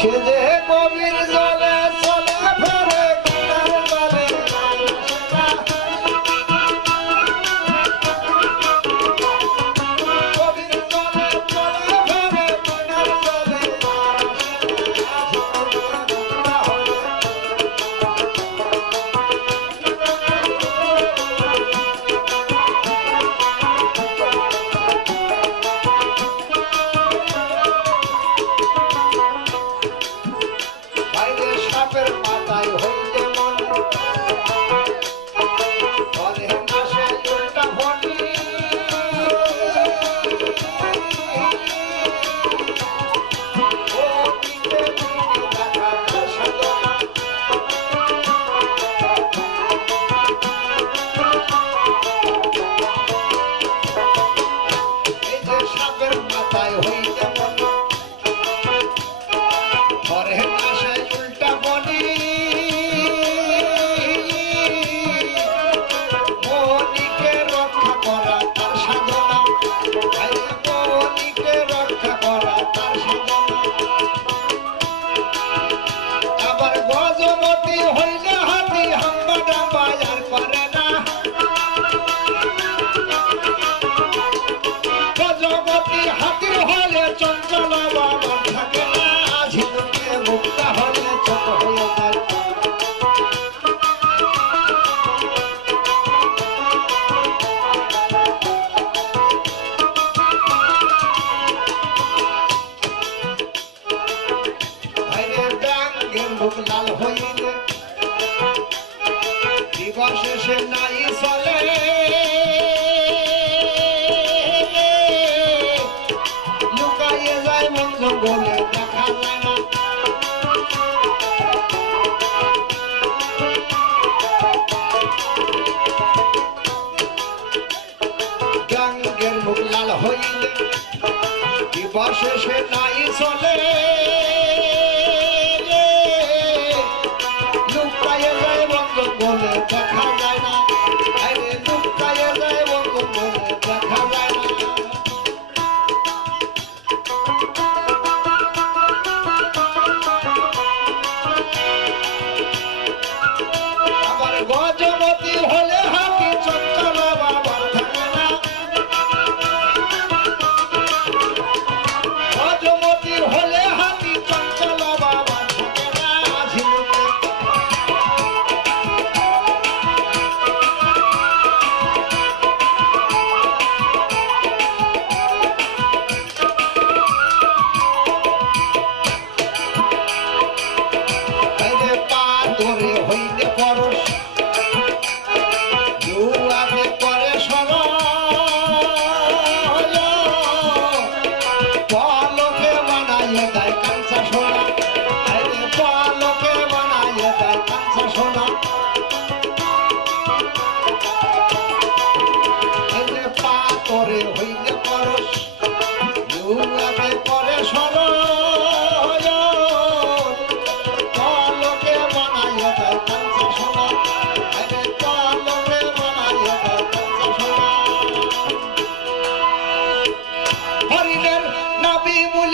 Şimdi হাতির হলে চঞ্চল বাবা থাকে না, ঝিনুকে মুক্তা হলে ছোট হয়ে যায়। লাল হইলে, দিবসে সে নাই চলে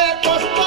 get.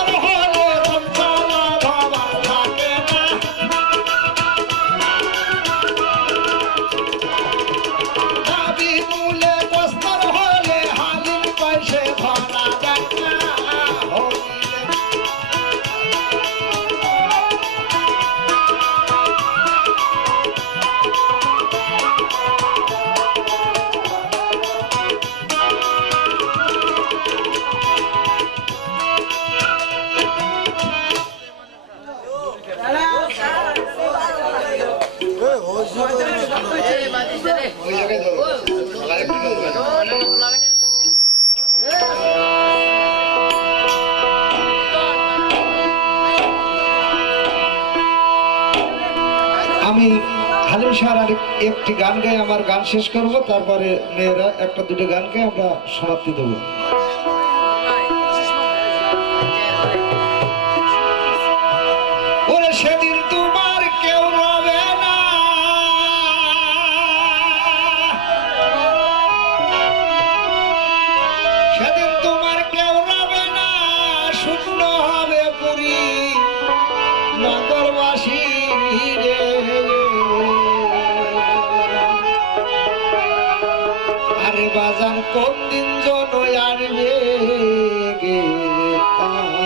স্যার আর একটি গান গাই, আমার গান শেষ করব, তারপরে মেয়েরা একটা দুটো গান গাই, আমরা সমাপ্তি দেবো। না। শূন্য হবে পুরী নগরবাসী রে। বাজান কোন দিন জন আসবে গে তা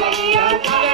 Hallelujah.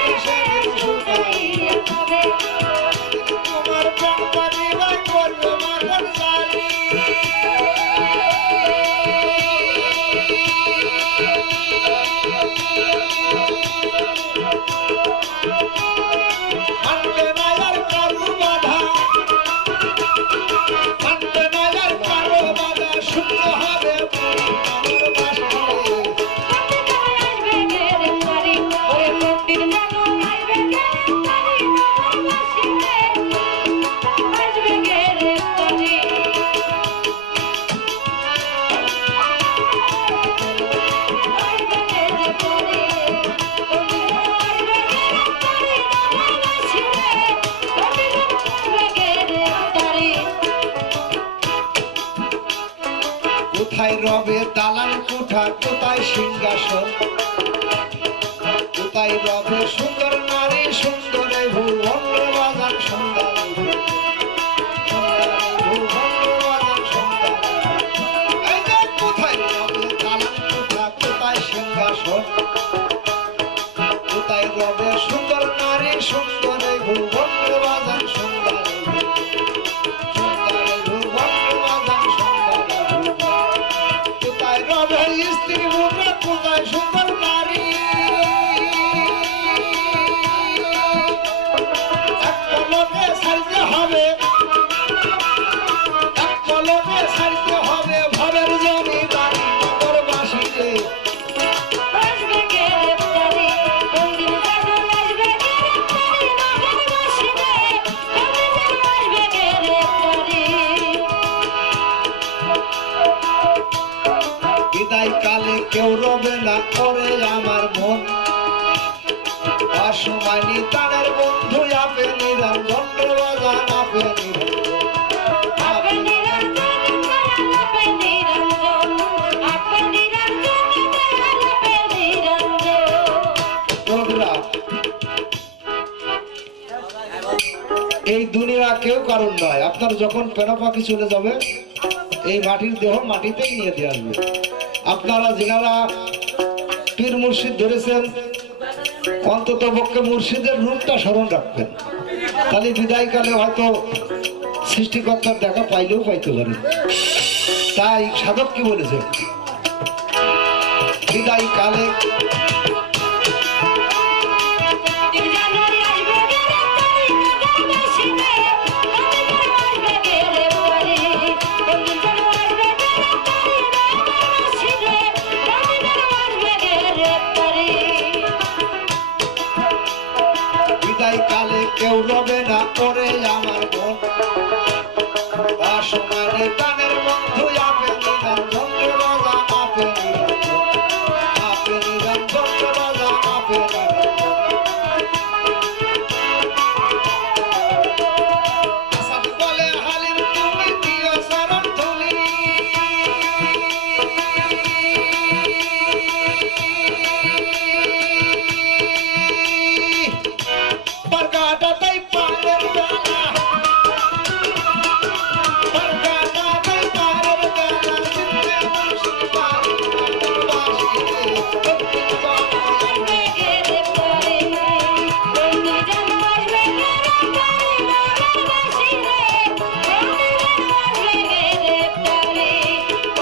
কোথায় সিংহাসন? কোথায় রবে সুন্দর হবে না করে আমার মন। আসমানি তাদের বন্ধু আপেল নিদান এই দুনিয়া কেউ কারণ নয়। আপনার যখন পেনা পাখি চলে যাবে এই মাটির দেহ মাটিতেই নিয়ে দিয়ে আসবে। আপনারা যেনারা পীর মুর্শিদ ধরেছেন, অন্তত পক্ষে মুর্শিদের রূপটা স্মরণ রাখবেন। তাহলে বিদায়কালে হয়তো সৃষ্টিকর্তার দেখা পাইলেও পাইতে পারে। তাই সাধক কি বলেছে? বিদায়কালে কেউ রবে না করে আমার বোন বাসমারে গানের বন্ধু আপে